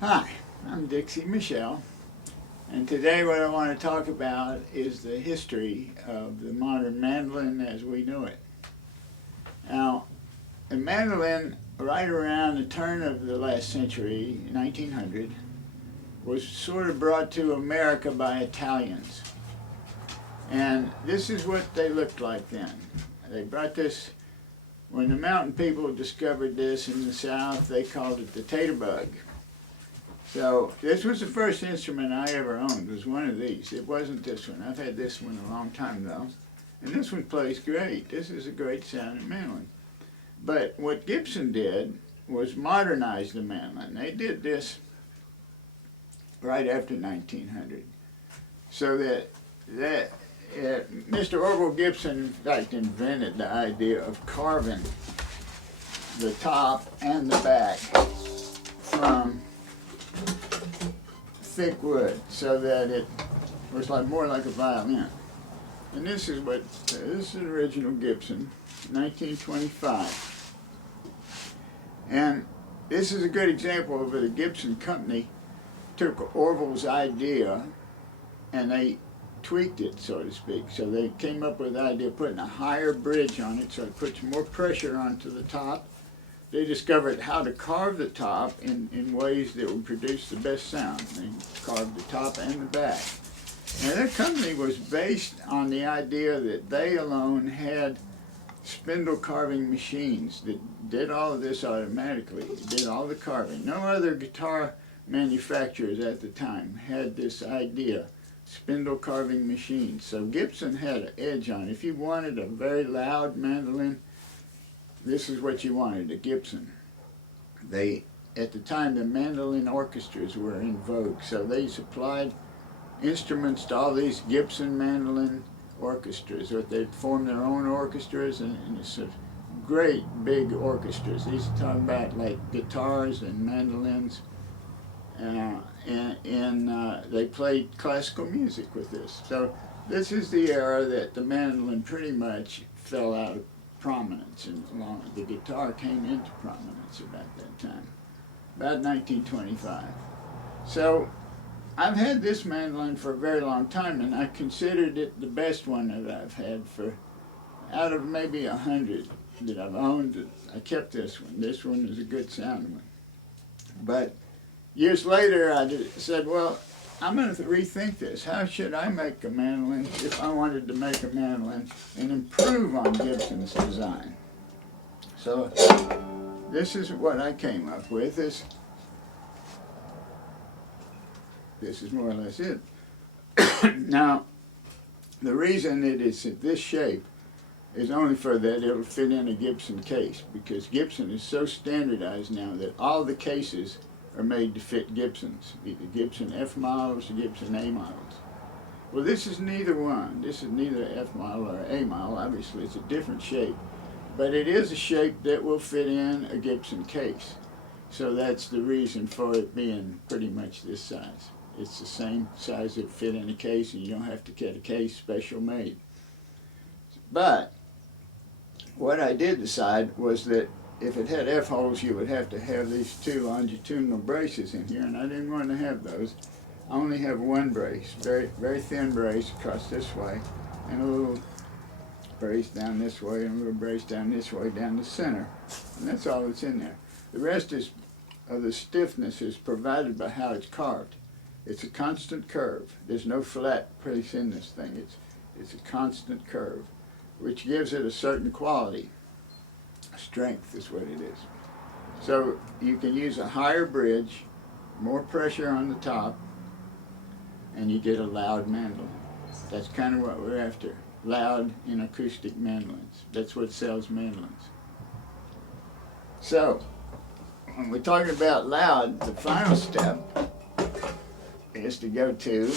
Hi, I'm Dixie Michelle, and today what I want to talk about is the history of the modern mandolin as we know it. Now, the mandolin, right around the turn of the last century, 1900, was sort of brought to America by Italians. And this is what they looked like then. They brought this, when the mountain people discovered this in the South, they called it the tater bug. So this was the first instrument I ever owned, was one of these. It wasn't this one. I've had this one a long time though. And this one plays great. This is a great sounding mandolin. But what Gibson did was modernize the mandolin. They did this right after 1900. So that Mr. Orville Gibson, in fact, invented the idea of carving the top and the back from thick wood so that it was more like a violin. And this is original Gibson, 1925. And this is a good example of the Gibson company took Orville's idea and they tweaked it, so to speak. So they came up with the idea of putting a higher bridge on it so it puts more pressure onto the top. They discovered how to carve the top in ways that would produce the best sound. They carved the top and the back. And their company was based on the idea that they alone had spindle carving machines that did all of this automatically, did all the carving. No other guitar manufacturers at the time had this idea, spindle carving machines. So Gibson had an edge on it. If you wanted a very loud mandolin, this is what you wanted, a Gibson. At the time, the mandolin orchestras were in vogue, so they supplied instruments to all these Gibson mandolin orchestras. They'd form their own orchestras, and it's a great big orchestras. These are talking about like guitars and mandolins, and they played classical music with this. So this is the era that the mandolin pretty much fell out of prominence, and the guitar came into prominence about that time, about 1925. So I've had this mandolin for a very long time, and I considered it the best one that I've had for, out of maybe 100 that I've owned. I kept this one. This one is a good sounding one. But years later I said, well, I'm going to rethink this. How should I make a mandolin if I wanted to make a mandolin and improve on Gibson's design? So this is what I came up with. This is more or less it. Now, the reason it is at this shape is only for that it'll fit in a Gibson case, because Gibson is so standardized now that all the cases are made to fit Gibsons, either Gibson F models or Gibson A models. Well, this is neither one. This is neither F model or A model. Obviously, it's a different shape, but it is a shape that will fit in a Gibson case. So that's the reason for it being pretty much this size. It's the same size that fit in a case, and you don't have to get a case special made. But what I did decide was that if it had F-holes, you would have to have these two longitudinal braces in here, and I didn't want to have those. I only have one brace, very, very thin brace across this way, and a little brace down this way, and a little brace down this way, down the center. And that's all that's in there. The rest of the stiffness is provided by how it's carved. It's a constant curve. There's no flat place in this thing. It's a constant curve, which gives it a certain quality. Strength is what it is. So you can use a higher bridge, more pressure on the top, and you get a loud mandolin. That's kind of what we're after. Loud and acoustic mandolins. That's what sells mandolins. So when we're talking about loud, the final step is to go to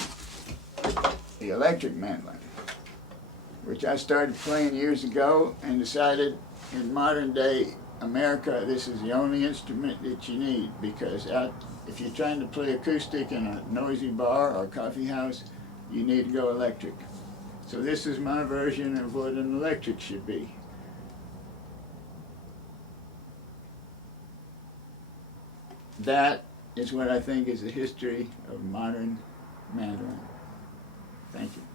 the electric mandolin, which I started playing years ago and decided in modern day America this is the only instrument that you need, because if you're trying to play acoustic in a noisy bar or coffee house, you need to go electric. So this is my version of what an electric should be. That is what I think is the history of modern mandolin. Thank you.